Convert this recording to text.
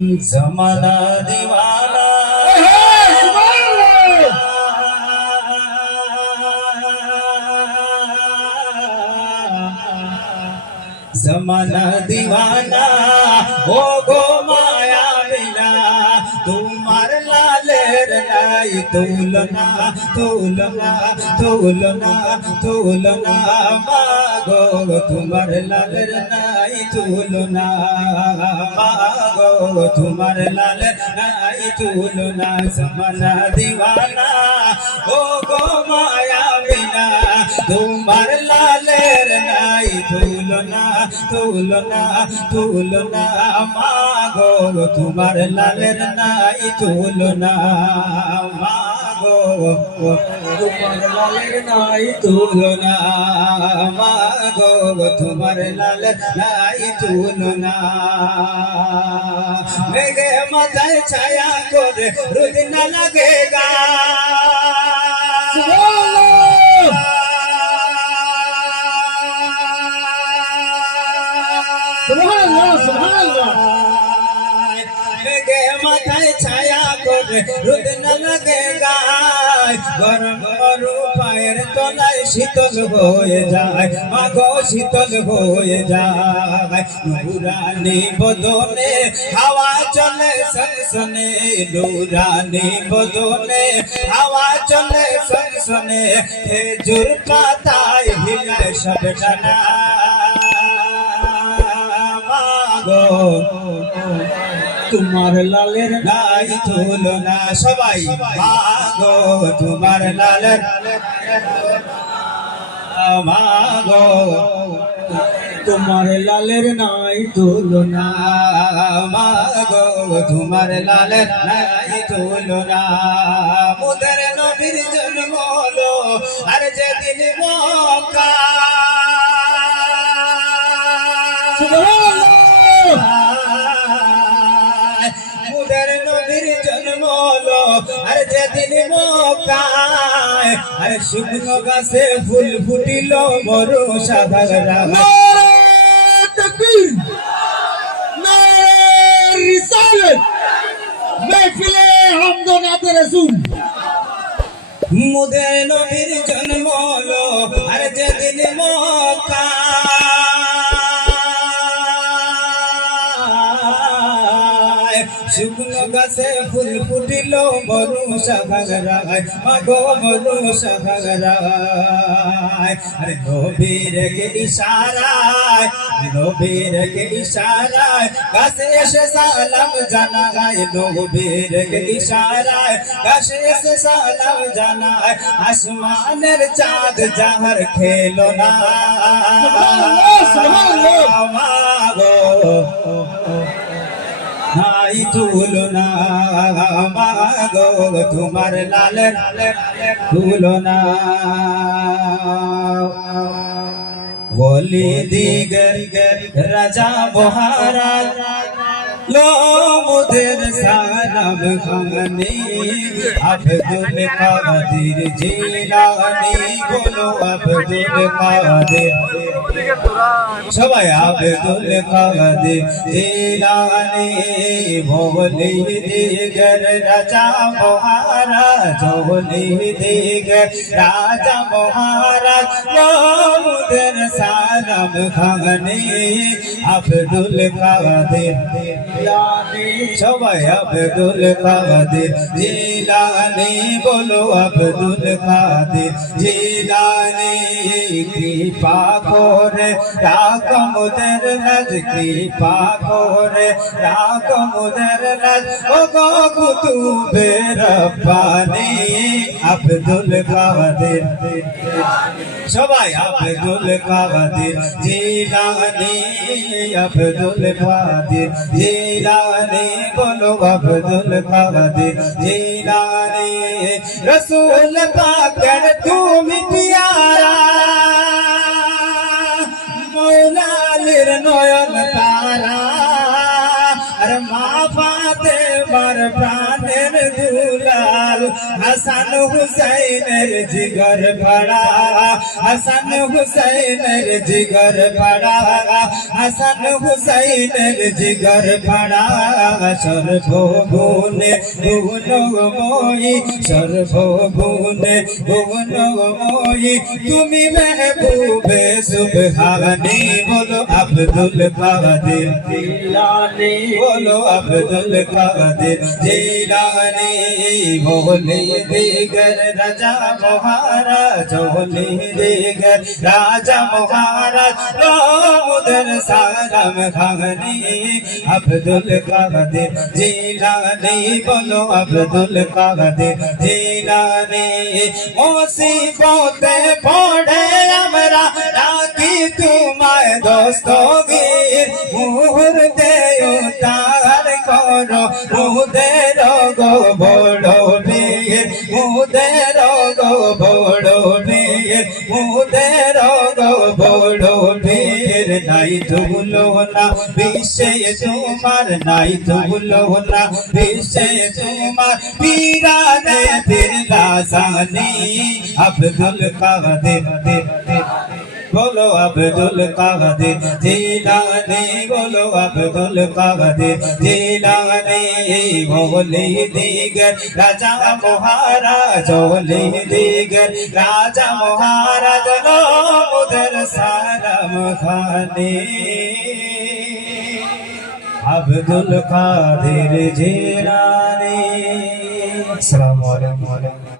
जमाना दीवाना जमाना दीवाना हो गो माया बिना तुम्हार लालेर नाई तुलना तुलना तुलना तुलना मागो तुम्हार लालेर नाई तुलना मागो तुम्हार लालेर नाई तुलना जमाना दीवाना हो गो माया बिना तुम्हार लालेर नाई तुलना तुलना तुलना मागो तुम्हार लालेर नाई तुलना मागो तुम्हार लालेर नाई तुलना मागो तुम्हार लालेर नाई तुलना मेघे माথায় ছায়া করে রোদ না লাগেগা মাথায় ছায়া করে রোদ না লাগেগা গরম গরু পায়ের তলায় শীতল হয়ে যায় মাগো শীতল হয়ে যায় নুরানি বদনে হাওয়া চলে সনসনে নুরানি বদনে হাওয়া চলে সনসনে খেজুর পাতায় হিলায় সব ডানা মাগো তোমার লালের নাই তুলনা সবাই মাগো তোমার লালের মাগো তোমার লালের নাই তুলনা মাগো তোমার লালের নাই তুলনা মোদের নবীর জন্ম হলো আর যেদিন মক্কা মুদের নবীর জন্ম হলো আর যেদিন মক্কায় আর শুকনো গাছে ফুল ফুটিল মরু সাদা তাকবীর নারে রিসালাত মাহফিলে হামদ ও নাতে রাসূল মুদের নবীর জন্ম হলো আর যেদিন মক্কায় শুকনো গাছে ফুল ফুটিল মরু সাগরায় মাগো মরু সাগরায় আরে নবীর কে ইশারায় নবীর কে ইশারায় গাছে এসে সালাম জানায় নবীর কে ইশারায় গাছে এসে সালাম জানায় আসমানের চাঁদ যাহার খেলো না মাগো নাই তুলনা মাগো তোমার লালের তুলনা বলি দিগের রাজা মহারাজ লো মুদের সালাম খানি আব্দুল কাদের জিলানী বলো আব্দুল কাদের সবাই আব্দুল কাদের জিলানী বলি দিগের রাজা মহারাজ বলি দিগের রাজা মহারাজ লো মুদের সালাম খানি আব্দুল কাদের সবাই আব্দুল কাদের জিলানী বলো আব্দুল কাদের জিলানী কৃপা করে রাখ মোদের রাজ কৃপা করে রাখ মোদের রাজ ও গো কুতুবে রব্বানী আব্দুল কাদের সবাই আব্দুল কাদের জিলানী আব্দুল কাদের জিলানী বলো আব্দুল কাদের জিলানী রসূল পাকের তুমি পিয়ারা মৌলালির নয়ন তারা আর মা ফাতেমার প্রাণের দুলাল হাসান হুসাইনের জিগর ভরা হাসান হুসাইনের জিগর ভরা হাসান হুসাইনের জিগর ভরা সর্বগুণে গুণময়ী সর্বগুণে গুণময়ী তুমি মেহবুবে সুবহানী বলো আব্দুল কাদের জিলানী বলো আব্দুল কাদের জিলানী বলে দিগর রাজা মহারাজ বলে দিগর রাজা মহারাজ লোমুদর সালাম খানি আব্দুল কাদের জিলানী বলো আব্দুল কাদের জিলানী মুসিবতে পড়ে আমরা ডাকি তোমায় দস্তগীর মুহূর্তে উদ্ধার করো মুদের গো বড় বীর মুদের গো বড় বীর মুদের গো বড় বীর নাই তুলো না বিশ্বে তোমার নাই তুলো না বিশ্বে তোমার পীরানে দিলা জানি আব্দুল কাদের বলো আব্দুল কাদের জিলানী বলো আব্দুল কাদের জিলানী বলে দিগর রাজা মহারাজ বলে দিগর রাজা মহারাজ লোমুদর সালাম খানি আব্দুল কাদের জিলানী। আসসালামু আলাইকুম।